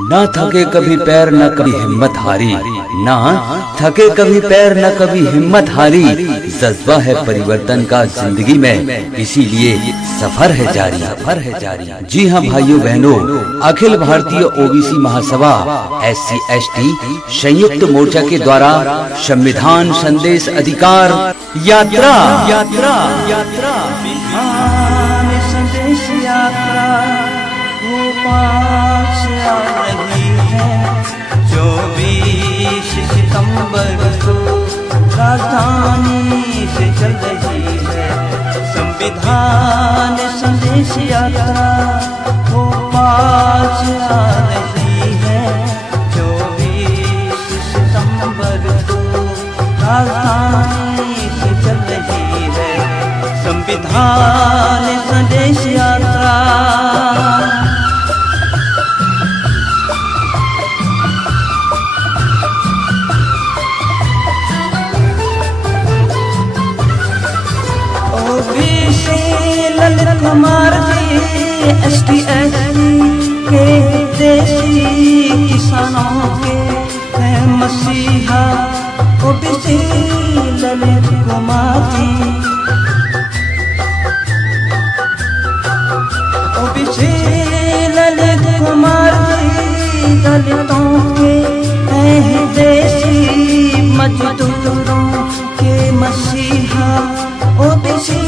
ना थके कभी पैर न कभी हिम्मत हारी, ना थके कभी पैर न कभी हिम्मत हारी। जज्बा है परिवर्तन का जिंदगी में, इसीलिए सफर है जारी। जी हाँ भाइयों बहनों, अखिल भारतीय ओबीसी महासभा SC/ST संयुक्त मोर्चा के द्वारा संविधान संदेश अधिकार यात्रा संदेश यात्रा भोपाल से आ रही है। 24 सितंबर को राजधानी से चल रही है। संविधान संदेश यात्रा भोपाल से आ रही है। 24 सितंबर को राजधानी से चल रही है। संविधान संदेश यात्रा ललित कुमार जी ST/ST के देसी किसानों के हैं मसीहा। ओबीसी ललित कुमार जी, ओबीसी ललित कुमार जी दलितों के हैं देसी मजदूरों के मसीहा। ओबीसी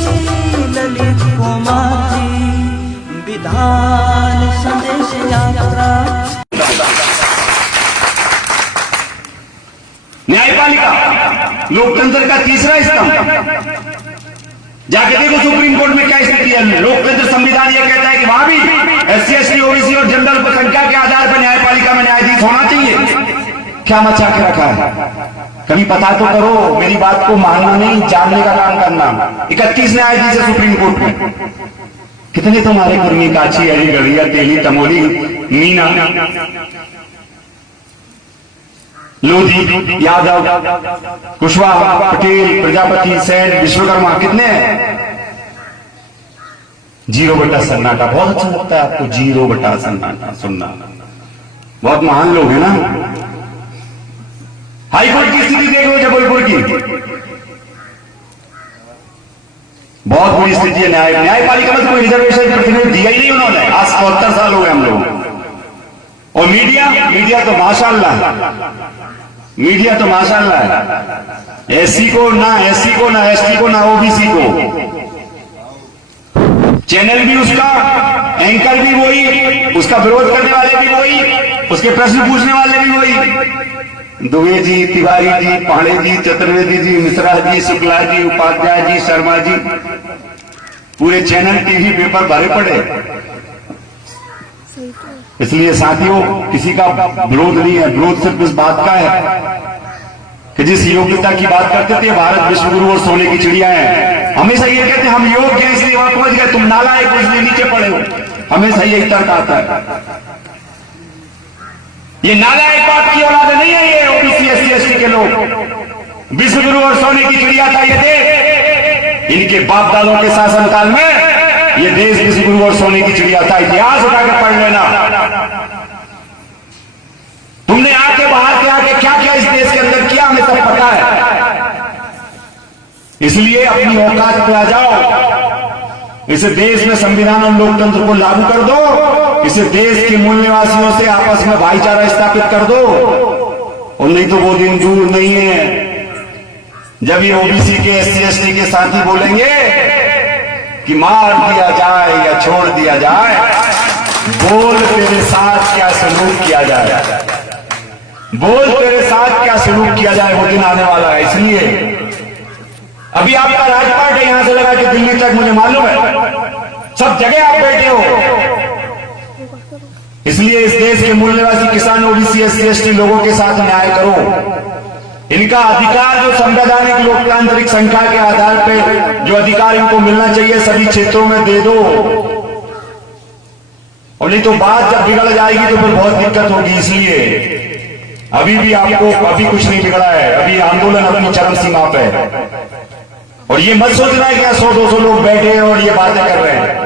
ललित कुमार जी विधान संदेश यात्रा। न्यायपालिका लोकतंत्र का तीसरा स्तंभ। जाके देखो सुप्रीम कोर्ट में क्या स्थिति है। लोकतंत्र संविधान यह कहता है कि वहां भी SC/ST OBC और जनरल अल्पसंख्यक के आधार पर न्यायपालिका में न्यायाधीश होना चाहिए। क्या मचा के रखा है? कभी पता तो करो, मेरी बात को मानना नहीं, जानने का काम करना। 31 न्यायाधीश है सुप्रीम कोर्ट में। कितने तुम्हारे कुर्मी, काची, अलीगढ़िया, तेली, तमोली, मीना, लोधी, यादव, कुशवाहा, पटेल, प्रजापति, सेन, विश्वकर्मा, कितने हैं? 0 सन्नाटा। बहुत अच्छा लगता है आपको 0 सन्नाटा सुनना। बहुत महान लोग हैं ना। हाईकोर्ट की स्थिति देख लो जबलपुर की, बहुत बुरी स्थिति है। न्यायपालिका में कोई रिजर्वेशन प्रतिनिधि दिया ही नहीं उन्होंने। आज 74 साल हो गए हम लोग। और मीडिया तो माशाअल्लाह है। SC को ना ST को ना OBC को। चैनल भी उसका, एंकर भी वही, उसका विरोध करने वाले भी वही, उसके प्रश्न पूछने वाले भी वही। दुबे जी, तिवारी जी, पांडे जी, चतुर्वेदी जी, मिश्रा जी, शुक्ला जी, उपाध्याय जी, शर्मा जी, पूरे चैनल टीवी पेपर भरे पड़े। इसलिए साथियों, किसी का विरोध नहीं है। विरोध सिर्फ इस बात का है कि जिस योग्यता की बात करते थे, भारत विश्वगुरु और सोने की चिड़िया है। हमेशा ये कहते हैं हम योग्य हैं इसलिए वहां पहुंच गए, तुम नालायक हो इसलिए नीचे पड़े हो। हमेशा यही तर्क आता है। ये नालायक बात की औलाद नहीं है ये OBC SC/ST के लोग। विश्वगुरु और सोने की चिड़िया था ये देश। इनके बाप दादों के शासनकाल में ये देश विश्वगुरु और सोने की चिड़िया था। इतिहास उठाकर पढ़ लेना। तुमने आके बाहर के आके क्या क्या इस देश के अंदर किया हमें सब पता है। इसलिए अपनी औकात पे आ जाओ। इस देश में संविधान और लोकतंत्र को लागू कर दो। इस देश के मूल निवासियों से आपस में भाईचारा स्थापित कर दो। और नहीं तो वो दिन दूर नहीं है जब ये OBC के SC/ST के साथी बोलेंगे कि मार दिया जाए या छोड़ दिया जाए, बोल तेरे साथ क्या सलूक किया जाए, बोल तेरे साथ क्या सलूक किया जाए, वो दिन आने वाला है। इसलिए अभी आपका राजपाट है यहां से लगा के दिल्ली तक, मुझे मालूम है सब जगह आप बैठे हो। इसलिए इस देश के मूल निवासी किसान OBC SC/ST लोगों के साथ न्याय करो। इनका अधिकार जो संवैधानिक लोकतांत्रिक संख्या के आधार पर जो अधिकार इनको मिलना चाहिए सभी क्षेत्रों में दे दो। और नहीं तो बात जब बिगड़ जाएगी तो फिर बहुत दिक्कत होगी। इसलिए अभी भी आपको अभी कुछ नहीं बिगड़ा है। अभी आंदोलन अपनी चरम सीमा पे है। और ये मत सोचना है कि 100-200 लोग बैठे हैं और ये बातें कर रहे हैं।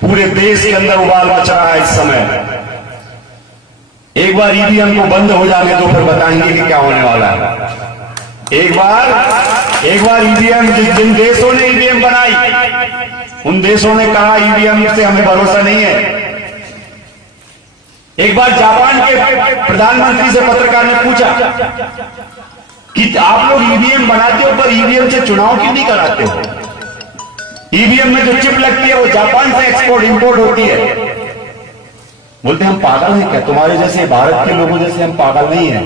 पूरे देश के अंदर उबाल मच रहा है इस समय। एक बार ईवीएम को बंद हो जाने दो, फिर बताएंगे कि क्या होने वाला है। एक बार ईवीएम, जिन देशों ने ईवीएम बनाई उन देशों ने कहा ईवीएम से हमें भरोसा नहीं है। एक बार जापान के प्रधानमंत्री से पत्रकार ने पूछा कि आप लोग ईवीएम बनाते हो पर ईवीएम से चुनाव क्यों नहीं कराते हो? ईवीएम में जो चिप लगती है वो जापान से एक्सपोर्ट इंपोर्ट होती है। बोलते हम पागल हैं क्या? तुम्हारे जैसे भारत के लोगों जैसे हम पागल नहीं हैं।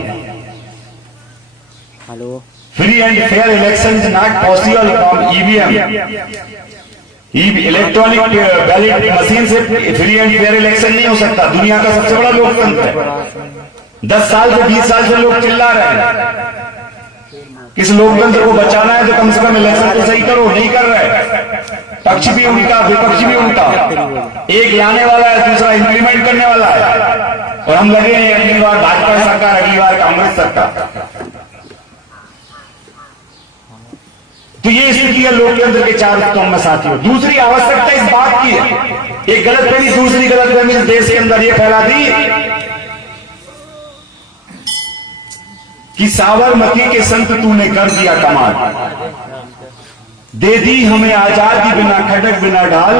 Hello, free and fair election is not possible from EVM. Electronic ballot machine से फ्री एंड फेयर इलेक्शन नहीं हो सकता। दुनिया का सबसे बड़ा लोकतंत्र है। 10 साल से 20 साल से लोग चिल्ला रहे हैं किस लोकतंत्र को बचाना है तो कम से कम इलेक्शन तो सही करो, नहीं कर रहे। पक्ष भी उनका, विपक्ष भी उनका, एक लाने वाला है, दूसरा इंप्लीमेंट करने वाला है। और हम लगे हैं अगली बार भाजपा सरकार, अगली बार कांग्रेस सरकार। तो ये स्थिति है लोकतंत्र के चार स्तंभ में साथियों। दूसरी आवश्यकता इस बात की है, एक गलतफहमी दूसरी गलतफहमी इस देश के अंदर ये फैला दी कि साबरमती के संत तूने कर दिया कमाल, दे दी हमें आजादी बिना खटक बिना ढाल,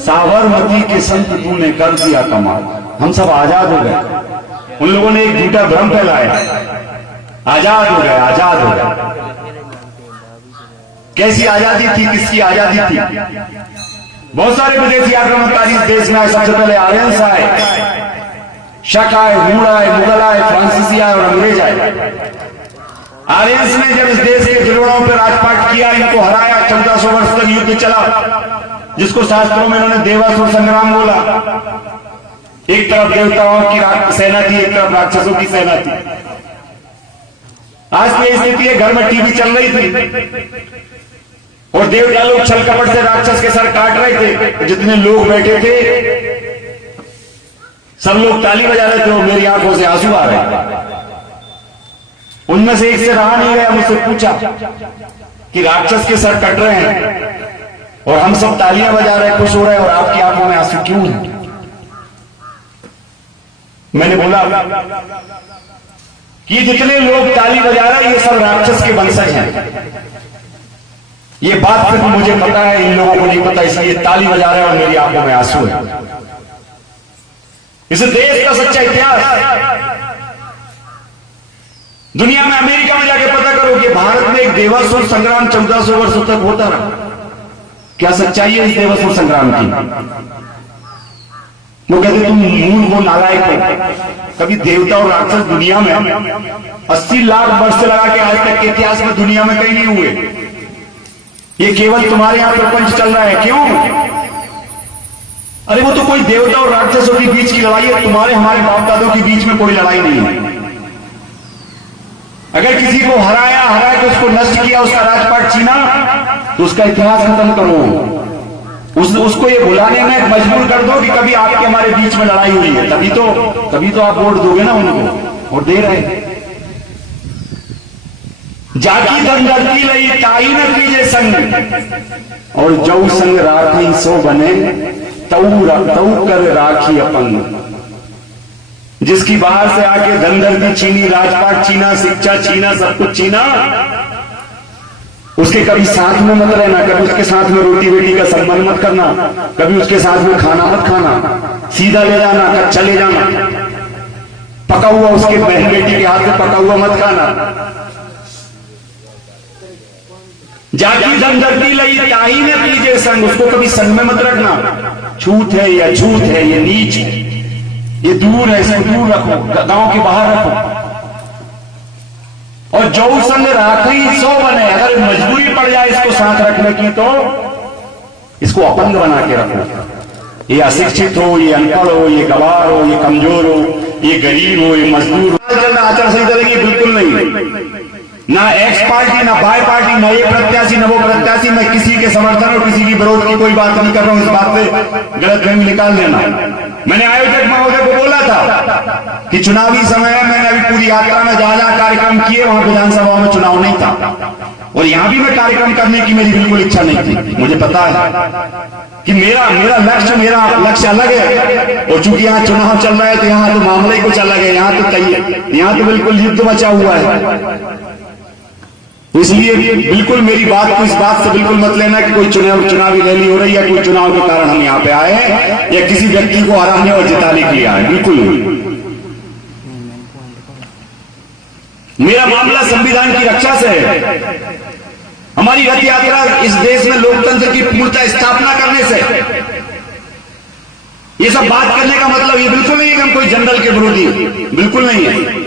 साबरमती के संत तूने कर दिया कमाल। हम सब आजाद हो गए। उन लोगों ने एक झूठा भ्रम फैलाया, आजाद हो गए, आजाद हो गए। कैसी आजादी थी, किसकी आजादी थी? बहुत सारे विदेशी आक्रमणकारी इस देश में आए। सबसे पहले आर्यंस आए, शक आए, हूण आए, मुगल आए, फ्रांसीसी आए और अंग्रेज आए। आर्यंस ने जब इस देश के गिरोड़ों पर राजपाट किया, इनको हराया, 1400 वर्ष तक युद्ध चला, जिसको शास्त्रों में इन्होंने देवासुर संग्राम बोला। एक तरफ देवताओं की सेना थी, एक तरफ राक्षसों की सेना थी। आज की स्थिति है, घर में टीवी चल रही थी और देवता लोग छल कपट से राक्षस के सर काट रहे थे। जितने लोग बैठे थे सब लोग ताली बजा रहे थे और मेरी आंखों से आंसू आ रहे। उनमें से एक से रहा नहीं गया, मुझसे पूछा कि राक्षस के सर कट रहे हैं और हम सब तालियां बजा रहे, खुश हो रहे हैं, और आपकी आंखों में आंसू क्यों हैं? मैंने बोला कि जितने लोग ताली बजा रहे हैं ये सब राक्षस के वंशज हैं। ये बात सिर्फ मुझे पता है, इन लोगों को नहीं पता, इसलिए ताली बजा रहे हैं और मेरी आंखों में आंसू है। इस देश का सच्चा इतिहास दुनिया में, अमेरिका में जाके पता करो कि भारत में एक देवासुर संग्राम 1400 वर्षों तक होता रहा। क्या सच्चाई है इस देवासुर संग्राम की? वो कहते तुम मूल वो नालायक हो। कभी देवता और राक्षस दुनिया में 80 लाख वर्ष से लगा के आज तक के इतिहास में दुनिया में कहीं नहीं हुए। ये केवल तुम्हारे यहां प्रपंच चल रहा है। क्यों? अरे वो तो कोई देवता और राक्षसों के बीच की लड़ाई है, तुम्हारे हमारे बाप दादों के बीच में कोई लड़ाई नहीं है। अगर किसी को हराया के उसको नष्ट किया, उसका राजपाट छीना, तो उसका इतिहास खत्म करो। उसको ये भुलाने में मजबूर कर दो कि कभी आपके हमारे बीच में लड़ाई हुई है, तभी तो आप वोट दोगे ना उनको, और दे रहे। जाकी धनगढ़ती लई ताई न कीजे संग, और जऊ संग राखी सो बने, तऊ कर राखी अपंग। जिसकी बाहर से आके धनगढ़ती छीनी, राजपाट छीना, शिक्षा छीना, सब कुछ छीना, उसके कभी साथ में मत रहना, कभी उसके साथ में रोटी बेटी का सम्मान मत करना, कभी उसके साथ में खाना मत खाना, सीधा ले जाना, कच्चा ले जाना, पका हुआ उसके बहन बेटी के हाथ में पका हुआ मत खाना। जाकी धनगढ़ती लई ताई न कीजे संग, उसको कभी संग में मत रखना। छूत है या छूत है, ये नीच है, ये दूर है, इसको दूर रखो, गांव के बाहर रखो। और जो संग राखी सो बने, अगर मजबूरी पड़ जाए इसको साथ रखने की तो इसको अपंग बना के रखो। ये अशिक्षित हो, ये अनपढ़ हो, ये गवार हो, ये कमजोर हो, ये गरीब हो, ये मजदूर हो, आचार संहिता देंगे बिल्कुल नहीं। ना एक्स पार्टी, ना बाय पार्टी, ना ये प्रत्याशी, ना वो प्रत्याशी। मैं किसी के समर्थन और किसी की विरोध की कोई बात नहीं कर रहा हूं। इस बात से गलतफहमी निकाल लेना। मैंने आयोजक महोदय को बोला था कि चुनावी समय है, मैंने अभी पूरी यात्रा में जहां जहां कार्यक्रम किए वहां विधानसभा में चुनाव नहीं था। और यहां भी मैं कार्यक्रम करने की मेरी बिल्कुल इच्छा नहीं थी। मुझे पता है कि मेरा लक्ष्य अलग है। और चूंकि यहाँ चुनाव चल रहा है तो यहाँ तो मामला ही कुछ अलग है। यहाँ तो बिल्कुल युद्ध मचा हुआ है। तो इसलिए बिल्कुल मेरी बात को इस बात से बिल्कुल मत लेना कि कोई चुनावी रैली हो रही है, कोई चुनाव के कारण हम यहाँ पे आए हैं या किसी व्यक्ति को हराने और जिताने के लिए आए, बिल्कुल नहीं। मेरा मामला संविधान की रक्षा से है। हमारी रथ यात्रा इस देश में लोकतंत्र की पूर्णतः स्थापना करने से। ये सब बात करने का मतलब ये बिल्कुल नहीं है कि हम कोई जनरल के विरोधी, बिल्कुल नहीं है।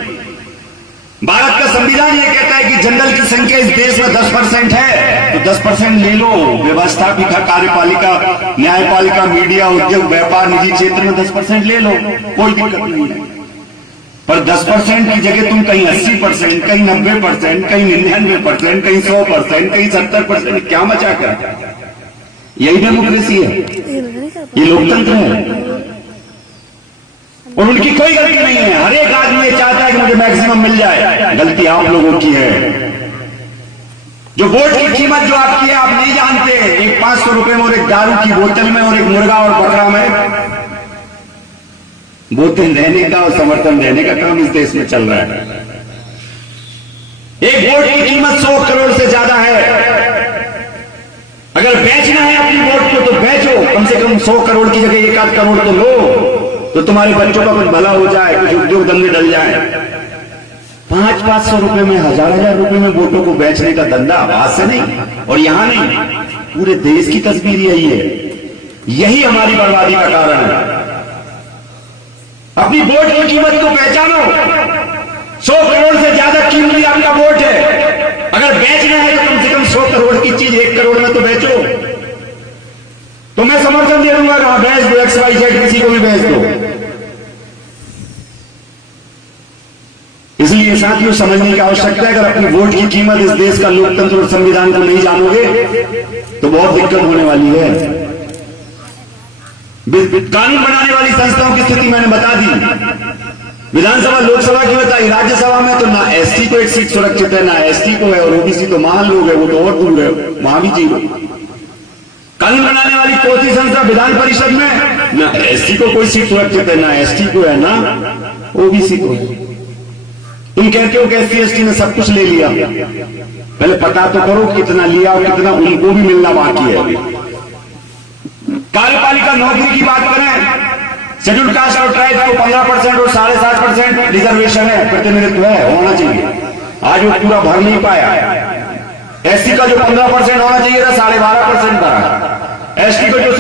भारत का संविधान ये कहता है कि जनरल की संख्या इस देश में 10% है, तो 10% ले लो। व्यवस्थापिका, कार्यपालिका, न्यायपालिका, मीडिया, उद्योग, व्यापार, निजी क्षेत्र में 10% ले लो, कोई दिक्कत नहीं है। पर 10% की जगह तुम कहीं 80%, कहीं 90%, कहीं 99%, कहीं 100%, कहीं 70%, क्या मचा कर? यही डेमोक्रेसी है, ये लोकतंत्र है। और उनकी कोई गलती नहीं है। हर एक आदमी ये चाहता है कि मुझे मैक्सिमम मिल जाए। गलती आप लोगों की है। जो वोट की कीमत जो आपकी है, आप नहीं जानते। एक 500 रुपए में और एक दारू की बोतल में और एक मुर्गा और बकरा में बोतल रहने का और समर्थन देने का काम इस देश में चल रहा है। एक वोट की कीमत 100 करोड़ से ज्यादा है। अगर बेचना है अपनी वोट को तो बेचो, कम से कम 100 करोड़ की जगह 1 करोड़ तो लो, तो तुम्हारे बच्चों का कुछ भला हो जाए, कुछ उद्योग धंधे डल जाए। 500-500 रुपए में, 1000-1000 रुपए में वोटों को बेचने का धंधा आज से नहीं और यहां नहीं, पूरे देश की तस्वीर यही है। यही हमारी बर्बादी का कारण है। अपनी वोट की कीमत को पहचानो। 100 करोड़ से ज्यादा कीमती आपका वोट है। अगर बेचना है तो कम से कम 100 करोड़ की चीज 1 करोड़ में तो बेचो। तो मैं समर्थन दे दूंगा, कहा बेच दो, XYZ किसी को भी बेच दो। इसलिए साथियों, समझने की आवश्यकता है। अगर अपनी वोट की कीमत इस देश का लोकतंत्र और संविधान को नहीं जानोगे तो बहुत दिक्कत होने वाली है। कानून बनाने वाली संस्थाओं की स्थिति मैंने बता दी। विधानसभा, लोकसभा की बताई। राज्यसभा में तो ना ST को एक सीट सुरक्षित है, ना ST को है, और OBC तो महान लोग है, वो तो और दूर है, वहां भी जीरो। कानून बनाने वाली चौथी संस्था विधान परिषद में ना ST को कोई सीट सुरक्षित है, ना ST को है, ना OBC को है। तुम कहते हो कि SC ST ने सब कुछ ले लिया। पहले पता तो करो कितना लिया और कितना उनको भी मिलना बाकी है। कार्यपालिका नौकरी की बात करें, शेड्यूल कास्ट और ट्राइब को 15% और 7.5% रिजर्वेशन है, प्रतिनिधित्व है, होना चाहिए। आज वो पूरा भर नहीं पाया। SC का जो 15% होना चाहिए था, 12.5% भरा। ST को जो